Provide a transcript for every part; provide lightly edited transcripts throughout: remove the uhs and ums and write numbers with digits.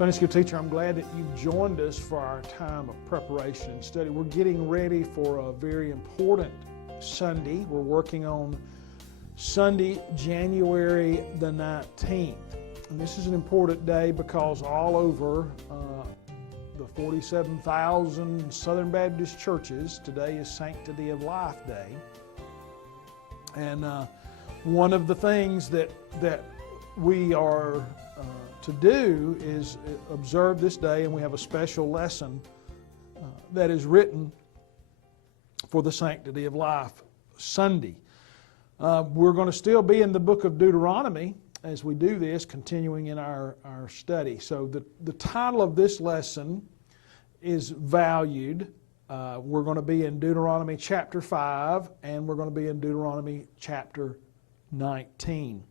Sunday school teacher, I'm glad that you've joined us for our time of preparation and study. We're getting ready for a very important Sunday. We're working on Sunday, January the 19th. And this is an important day because all over the 47,000 Southern Baptist churches, today is Sanctity of Life Day. And one of the things that we are to do is observe this day, and we have a special lesson that is written for the Sanctity of Life Sunday. We're going to still be in the book of Deuteronomy as we do this, continuing in our study. So the title of this lesson is Valued. We're going to be in Deuteronomy chapter 5, and we're going to be in Deuteronomy chapter 19.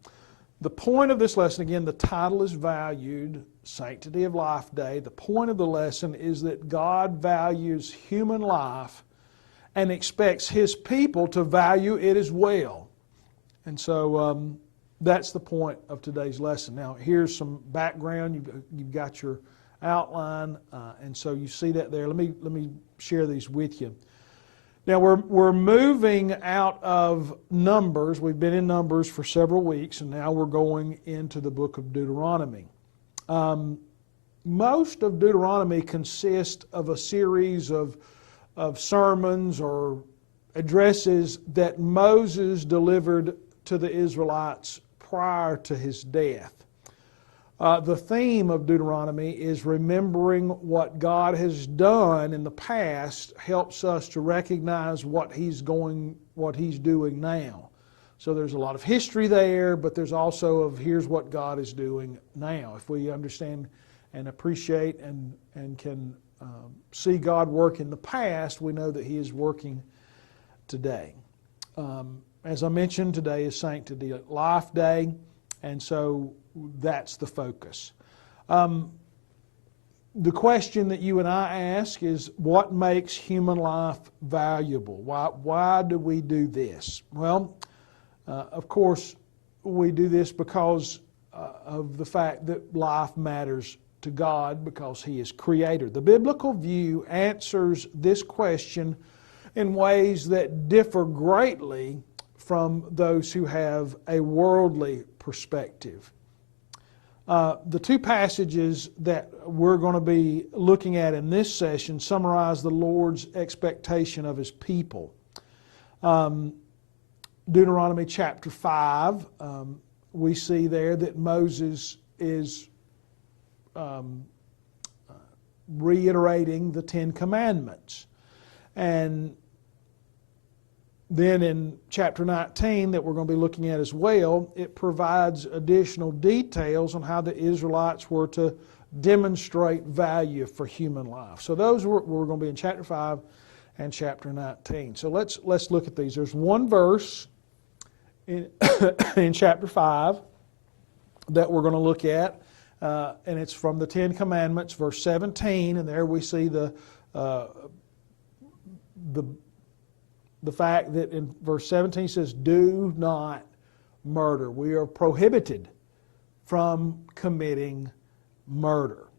The point of this lesson, again, the title is Valued, Sanctity of Life Day. The point of the lesson is that God values human life and expects His people to value it as well. And so that's the point of today's lesson. Now, here's some background. You've got your outline, and so you see that there. Let me share these with you. Now, we're moving out of Numbers. We've been in Numbers for several weeks, and now we're going into the book of Deuteronomy. Most of Deuteronomy consists of a series of sermons or addresses that Moses delivered to the Israelites prior to his death. The theme of Deuteronomy is remembering what God has done in the past helps us to recognize what He's doing now. So there's a lot of history there, but there's also of here's what God is doing now. If we understand and appreciate and can see God work in the past, we know that He is working today. As I mentioned, today is Sanctity of Life Day, and so that's the focus. The question that you and I ask is, what makes human life valuable? Why do we do this? Well, of course, we do this because of the fact that life matters to God because He is Creator. The biblical view answers this question in ways that differ greatly from those who have a worldly perspective. The two passages that we're going to be looking at in this session summarize the Lord's expectation of His people. Deuteronomy chapter 5, we see there that Moses is reiterating the Ten Commandments. And then in chapter 19 that we're going to be looking at as well, it provides additional details on how the Israelites were to demonstrate value for human life. So those we're going to be in chapter 5 and chapter 19. So let's look at these. There's one verse in chapter 5 that we're going to look at, and it's from the Ten Commandments, verse 17, and there we see the fact that in verse 17 says, do not murder. We are prohibited from committing murder.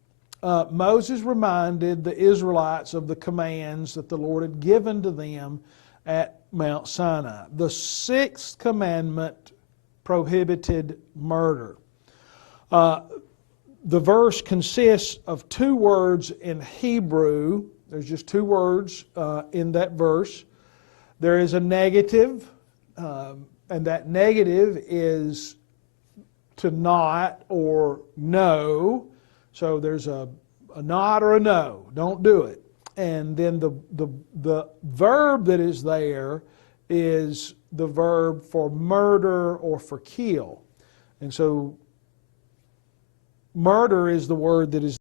Moses reminded the Israelites of the commands that the Lord had given to them at Mount Sinai. The sixth commandment prohibited murder. The verse consists of two words in Hebrew. There's just two words in that verse. There is a negative, and that negative is to not or no. So there's a not or a no. Don't do it. And then the verb that is there is the verb for murder or for kill. And so murder is the word that is